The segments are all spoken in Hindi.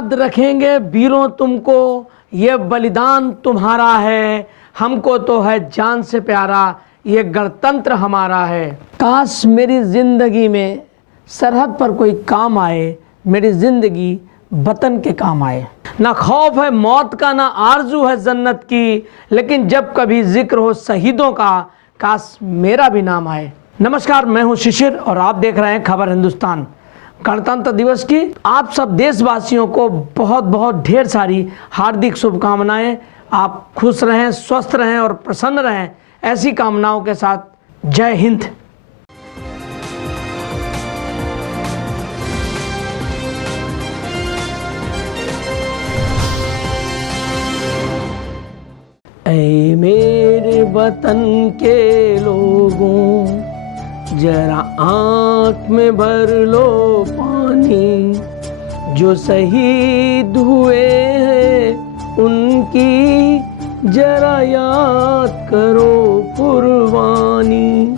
याद रखेंगे वीरों तुमको, ये बलिदान तुम्हारा है, हमको तो है जान से प्यारा, ये गणतंत्र हमारा है। काश मेरी ज़िंदगी में सरहद पर कोई काम आए, मेरी ज़िंदगी वतन के काम आए। ना खौफ है मौत का, ना आरजू है जन्नत की, लेकिन जब कभी जिक्र हो शहीदों का, काश मेरा भी नाम आए। नमस्कार, मैं हूं शिशिर और आप देख रहे हैं खबर हिंदुस्तान। गणतंत्र दिवस की आप सब देशवासियों को बहुत बहुत ढेर सारी हार्दिक शुभकामनाएं। आप खुश रहें, स्वस्थ रहें और प्रसन्न रहें, ऐसी कामनाओं के साथ जय हिंद। ऐ मेरे वतन के लोगों, जरा आँख में भर लो पानी, जो शहीद हुए हैं उनकी जरा याद करो कुर्बानी।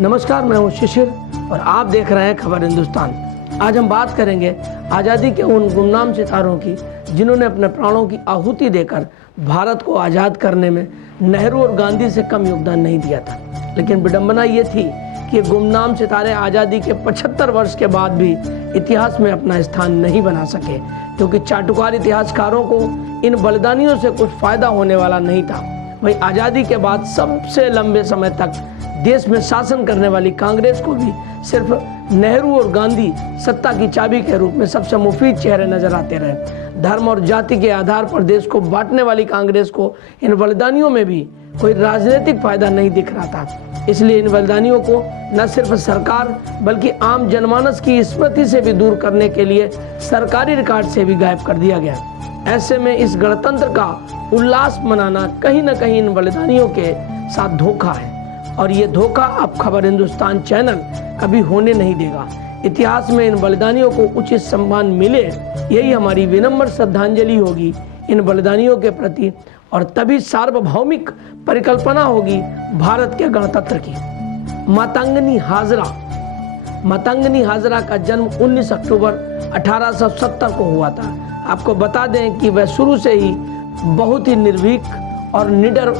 नमस्कार, मैं हूँ शिशिर और आप देख रहे हैं खबर हिंदुस्तान। आज हम बात करेंगे आज़ादी के उन गुमनाम सितारों की जिन्होंने अपने प्राणों की आहुति देकर भारत को आज़ाद करने में नेहरू और गांधी से कम योगदान नहीं दिया था। लेकिन विडंबना ये थी कि गुमनाम सितारे आज़ादी के 75 वर्ष के बाद भी इतिहास में अपना स्थान नहीं बना सके, क्योंकि चाटुकार इतिहासकारों को इन बलिदानियों से कुछ फायदा होने वाला नहीं था। वहीं आज़ादी के बाद सबसे लंबे समय तक देश में शासन करने वाली कांग्रेस को भी सिर्फ नेहरू और गांधी सत्ता की चाबी के रूप में सबसे मुफीद चेहरे नजर आते रहे। धर्म और जाति के आधार पर देश को बांटने वाली कांग्रेस को इन बलिदानियों में भी कोई राजनीतिक फायदा नहीं दिख रहा था। इसलिए इन बलिदानियों को न सिर्फ सरकार बल्कि आम जनमानस की स्मृति से भी दूर करने के लिए सरकारी रिकॉर्ड से भी गायब कर दिया गया। ऐसे में इस गणतंत्र का उल्लास मनाना कहीं न कहीं इन बलिदानियों के साथ धोखा है, और ये धोखा अब खबर हिंदुस्तान चैनल कभी होने नहीं देगा। इतिहास में इन बलिदानियों को उचित सम्मान मिले, यही हमारी विनम्र श्रद्धांजलि होगी इन बलिदानियों के प्रति, और तभी सार्वभौमिक परिकल्पना होगी भारत के गणतंत्र की। मातंगनी हाजरा का जन्म 19 अक्टूबर 1870 को हुआ था। आपको बता दें कि वह शुरू से ही बहुत ही निर्भीक और निडर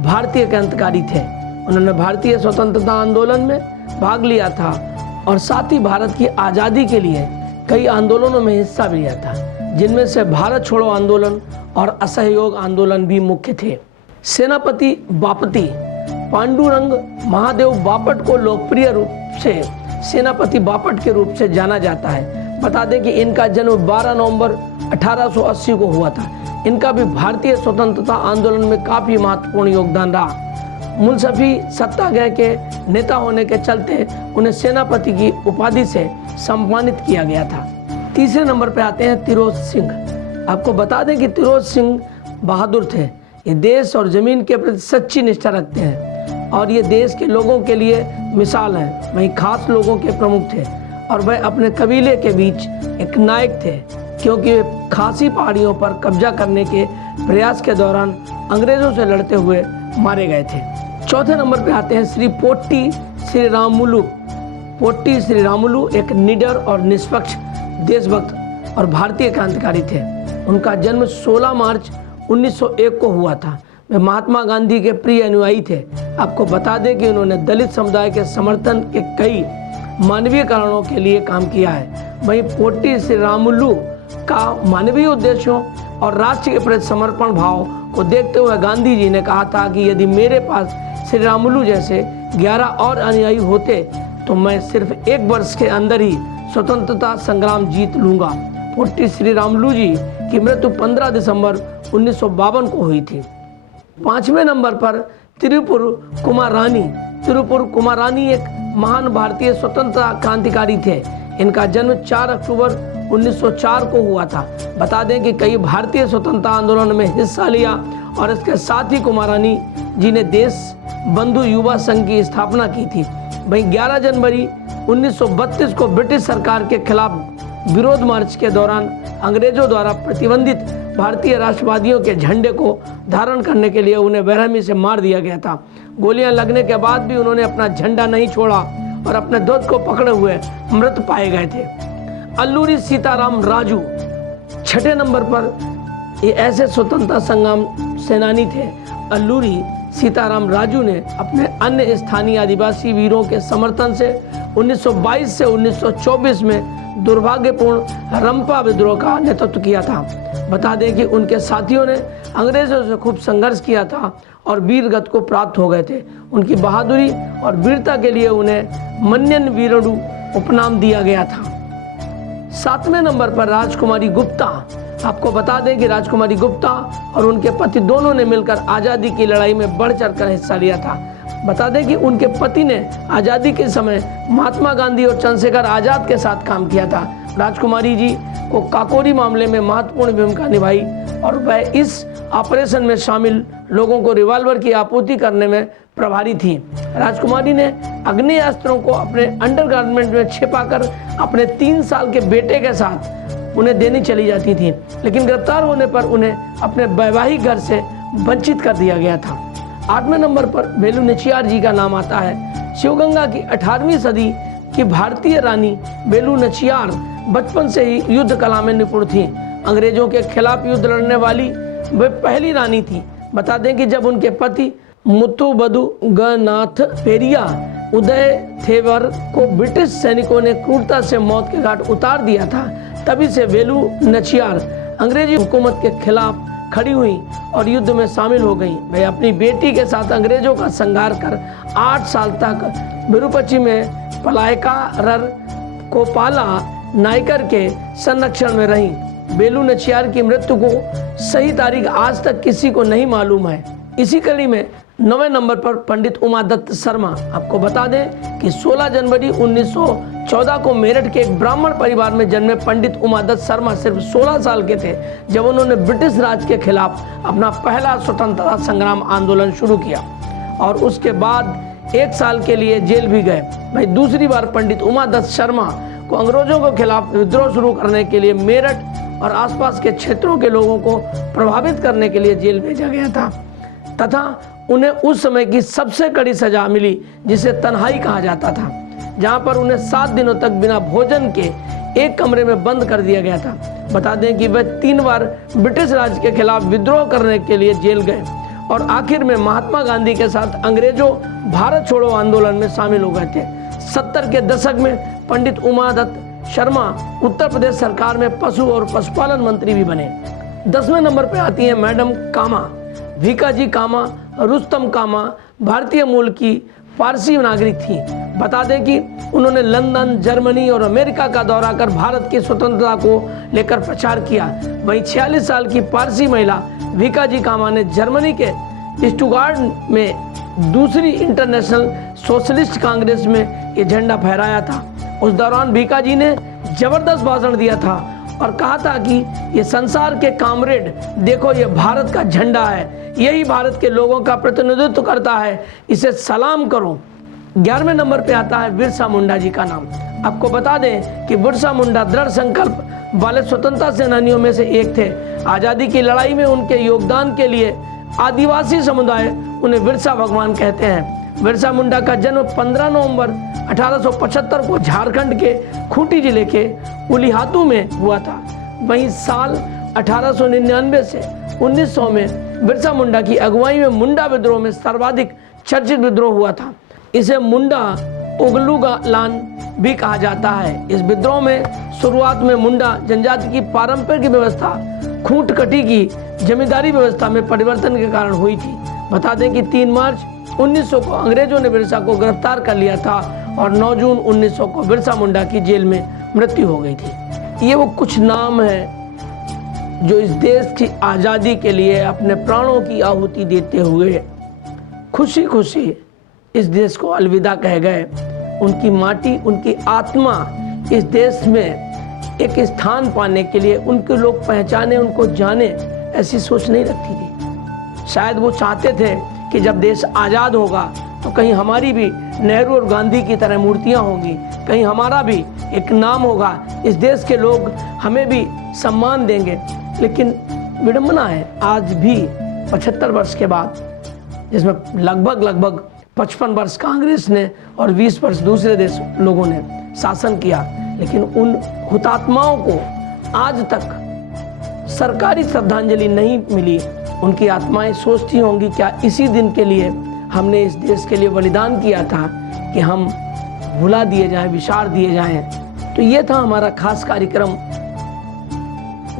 भारतीय क्रांतिकारी थे। उन्होंने भारतीय स्वतंत्रता आंदोलन में भाग लिया था और साथ ही भारत की आज़ादी के लिए कई आंदोलनों में हिस्सा भी लिया था, जिनमें से भारत छोड़ो आंदोलन और असहयोग आंदोलन भी मुख्य थे। सेनापति बापटी पांडुरंग महादेव बापट को लोकप्रिय रूप से सेनापति बापट के रूप से जाना जाता है। बता दें कि इनका जन्म 12 नवंबर 1880 को हुआ था। इनका भी भारतीय स्वतंत्रता आंदोलन में काफ़ी महत्वपूर्ण योगदान रहा। मुंसफी सत्याग्रह के नेता होने के चलते उन्हें सेनापति की उपाधि से सम्मानित किया गया था। तीसरे नंबर पर आते हैं तिरोध सिंह। आपको बता दें कि तिरोध सिंह बहादुर थे। ये देश और ज़मीन के प्रति सच्ची निष्ठा रखते हैं और ये देश के लोगों के लिए मिसाल हैं। वहीं खास लोगों के प्रमुख थे और वह अपने कबीले के बीच एक नायक थे, क्योंकि वे खासी पहाड़ियों पर कब्जा करने के प्रयास के दौरान अंग्रेज़ों से लड़ते हुए मारे गए थे। चौथे नंबर पे आते हैं श्री पोट्टी श्रीरामुलु। पोट्टी श्रीरामुलु एक निडर और निष्पक्ष देशभक्त और भारतीय क्रांतिकारी थे। उनका जन्म 16 मार्च 1901 को हुआ था। वे महात्मा गांधी के प्रिय अनुयायी थे। आपको बता दें कि उन्होंने दलित समुदाय के समर्थन के कई मानवीय कारणों के लिए काम किया है। वहीं पोट्टी श्रीरामुलु का मानवीय उद्देश्यों और राष्ट्र के प्रति समर्पण भाव को देखते हुए गांधी जी ने कहा था कि यदि मेरे पास श्रीरामुलु जैसे 11 और अनुयायी होते तो मैं सिर्फ 1 वर्ष के अंदर ही स्वतंत्रता संग्राम जीत लूंगा। पोट्टी श्रीरामुलु जी की मृत्यु 15 दिसंबर 1952 को हुई थी। 5वें नंबर पर तिरुपुर कुमार रानी एक महान भारतीय स्वतंत्रता क्रांतिकारी थे। इनका जन्म 4 अक्टूबर 1904 को हुआ था। बता दें कि कई भारतीय स्वतंत्रता आंदोलन में हिस्सा लिया और इसके साथ ही कुमार रानी जी ने देश बंधु युवा संघ की स्थापना की थी। वहीं 11 जनवरी 1932 को ब्रिटिश सरकार के खिलाफ विरोध मार्च के दौरान अंग्रेजों द्वारा प्रतिबंधित भारतीय राष्ट्रवादियों के झंडे को धारण करने के लिए उन्हें बेरहमी से मार दिया गया था। गोलियां लगने के बाद भी उन्होंने अपना झंडा नहीं छोड़ा और अपने ध्वज को पकड़े हुए मृत पाए गए थे। अल्लूरी सीताराम राजू छठे नंबर पर ये ऐसे स्वतंत्रता संग्राम सेनानी थे अल्लूरी सीताराम राजू ने अपने अन्य स्थानीय आदिवासी वीरों के समर्थन से 1922 से 1924 में दुर्भाग्यपूर्ण रंपा विद्रोह का नेतृत्व किया था। बता दें कि उनके साथियों ने अंग्रेजों से खूब संघर्ष किया था और वीरगति को प्राप्त हो गए थे। उनकी बहादुरी और वीरता के लिए उन्हें मन्यन वीरडू उपनाम दिया गया था। 7वें नंबर पर राजकुमारी गुप्ता। आपको बता दें कि राजकुमारी गुप्ता और उनके पति दोनों ने मिलकर आज़ादी की लड़ाई में बढ़ चढ़कर हिस्सा लिया था। बता दें कि उनके पति ने आज़ादी के समय महात्मा गांधी और चंद्रशेखर आज़ाद के साथ काम किया था। राजकुमारी जी को काकोरी मामले में महत्वपूर्ण भूमिका निभाई और वह इस ऑपरेशन में शामिल लोगों को रिवॉल्वर की आपूर्ति करने में प्रभारी थी। राजकुमारी ने आग्नेयास्त्रों को अपने अंडरगारमेंट में छिपाकर अपने 3 साल के बेटे के साथ उन्हें देनी चली जाती थी, लेकिन गिरफ्तार होने पर उन्हें अपने वैवाहिक घर से वंचित कर दिया गया था। 8वें नंबर पर बेलू नाचियार जी का नाम आता है। शिवगंगा की 18वीं सदी की भारतीय रानी बेलू नाचियार बचपन से ही युद्ध कला में निपुण थी। अंग्रेजों के खिलाफ युद्ध लड़ने वाली वे पहली रानी थी। बता दें कि जब उनके पति मुथुबदुगनाथ पेरिया उदय थेवर को ब्रिटिश सैनिकों ने क्रूरता से मौत के घाट उतार दिया था, तभी से बेलू नाचियार अंग्रेजी हुकूमत के खिलाफ खड़ी हुई और युद्ध में शामिल हो गई। वह अपनी बेटी के साथ अंग्रेजों का संहार कर 8 साल तक विरूपची में पलायकारर कोपाला नायकर के संरक्षण में रही। बेलू नाचियार की मृत्यु को सही तारीख आज तक किसी को नहीं मालूम है। इसी कड़ी में 9वें नंबर पर पंडित उमादत्त शर्मा। आपको बता दें कि 16 जनवरी 1914 को मेरठ के एक ब्राह्मण परिवार में जन्मे पंडित उमादत्त शर्मा सिर्फ 16 साल के थे जब उन्होंने ब्रिटिश राज के खिलाफ अपना पहला स्वतंत्रता संग्राम आंदोलन शुरू किया और उसके बाद 1 साल के लिए जेल भी गए। वहीं दूसरी बार पंडित उमादत्त शर्मा को अंग्रेजों के खिलाफ विद्रोह शुरू करने के लिए मेरठ और आसपास के क्षेत्रों के लोगों को प्रभावित करने के लिए जेल भेजा गया था तथा उन्हें उस समय की सबसे कड़ी सजा मिली जिसे तन्हाई कहा जाता था, जहां पर उन्हें 7 दिनों तक बिना भोजन के एक कमरे में बंद कर दिया गया था। बता दें कि वह 3 बार ब्रिटिश राज के खिलाफ विद्रोह करने के लिए जेल गए और आखिर में महात्मा गांधी के साथ अंग्रेजों भारत छोड़ो आंदोलन में शामिल हो गए थे। 70 के दशक में पंडित उमादत्त शर्मा उत्तर प्रदेश सरकार में पशु और पशुपालन मंत्री भी बने। 10वें नंबर पर आती है मैडम कामा। भीकाजी कामा रुस्तम कामा भारतीय मूल की फारसी नागरिक थी। बता दें कि उन्होंने लंदन, जर्मनी और अमेरिका का दौरा कर भारत की स्वतंत्रता को लेकर प्रचार किया। वहीं 46 साल की पारसी महिला भीकाजी कामा ने जर्मनी के स्टुटगार्ट में दूसरी इंटरनेशनल सोशलिस्ट कांग्रेस में ये झंडा फहराया था। उस दौरान भीकाजी ने जबरदस्त भाषण दिया था और कहा था कि ये संसार के कामरेड देखो, ये भारत का झंडा है, यही भारत के लोगों का प्रतिनिधित्व करता है, इसे सलाम करो। 11वें नंबर पे आता है बिरसा मुंडा जी का नाम। आपको बता दें कि बिरसा मुंडा दृढ़ संकल्प वाले स्वतंत्रता सेनानियों में से एक थे। आज़ादी की लड़ाई में उनके योगदान के लिए आदिवासी समुदाय उन्हें बिरसा भगवान कहते हैं। बिरसा मुंडा का जन्म 15 नवंबर 1875 को झारखंड के खूंटी जिले के उलिहातू में हुआ था। वहीं साल 1899 से 1900 में बिरसा मुंडा की अगुवाई में मुंडा विद्रोह में सर्वाधिक चर्चित विद्रोह हुआ था। इसे मुंडा उगलुगालान भी कहा जाता है। इस विद्रोह में शुरुआत में मुंडा जनजाति की पारंपरिक व्यवस्था खूंट कटी की जमींदारी व्यवस्था में परिवर्तन के कारण हुई थी। बता दें कि 3 मार्च 1900 को अंग्रेजों ने बिरसा को गिरफ्तार कर लिया था और 9 जून 1900 को बिरसा मुंडा की जेल में मृत्यु हो गई थी। ये वो कुछ नाम हैं जो इस देश की आज़ादी के लिए अपने प्राणों की आहुति देते हुए खुशी खुशी इस देश को अलविदा कह गए। उनकी माटी, उनकी आत्मा इस देश में एक स्थान पाने के लिए उनके लोग पहचाने, उनको जाने, ऐसी सोच नहीं रखती थी। शायद वो चाहते थे कि जब देश आज़ाद होगा तो कहीं हमारी भी नेहरू और गांधी की तरह मूर्तियां होंगी, कहीं हमारा भी एक नाम होगा, इस देश के लोग हमें भी सम्मान देंगे। लेकिन विडंबना है, आज भी 75 वर्ष के बाद, जिसमें लगभग 55 वर्ष कांग्रेस ने और 20 वर्ष दूसरे देश लोगों ने शासन किया, लेकिन उन हुतात्माओं को आज तक सरकारी श्रद्धांजलि नहीं मिली, उनकी आत्माएं सोचती होंगी क्या इसी दिन के लिए हमने इस देश के लिए बलिदान किया था कि हम भुला दिए जाएं, विसार दिए जाएं। तो ये था हमारा खास कार्यक्रम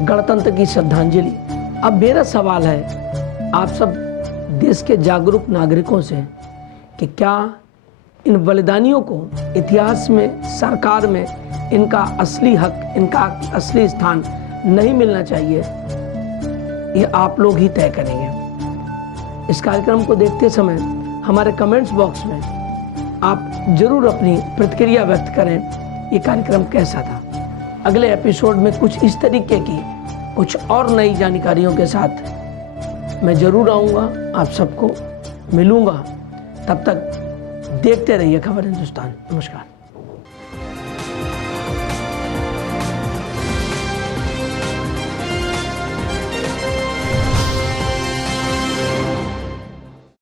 गणतंत्र की श्रद्धांजलि। अब मेरा सवाल है आप सब देश के जागरूक नागरिकों से कि क्या इन बलिदानियों को इतिहास में, सरकार में इनका असली हक, इनका असली स्थान नहीं मिलना चाहिए? ये आप लोग ही तय करेंगे। इस कार्यक्रम को देखते समय हमारे कमेंट्स बॉक्स में आप जरूर अपनी प्रतिक्रिया व्यक्त करें, ये कार्यक्रम कैसा था। अगले एपिसोड में कुछ इस तरीके की कुछ और नई जानकारियों के साथ मैं जरूर आऊँगा, आप सबको मिलूँगा। तब तक देखते रहिए खबर हिंदुस्तान। नमस्कार।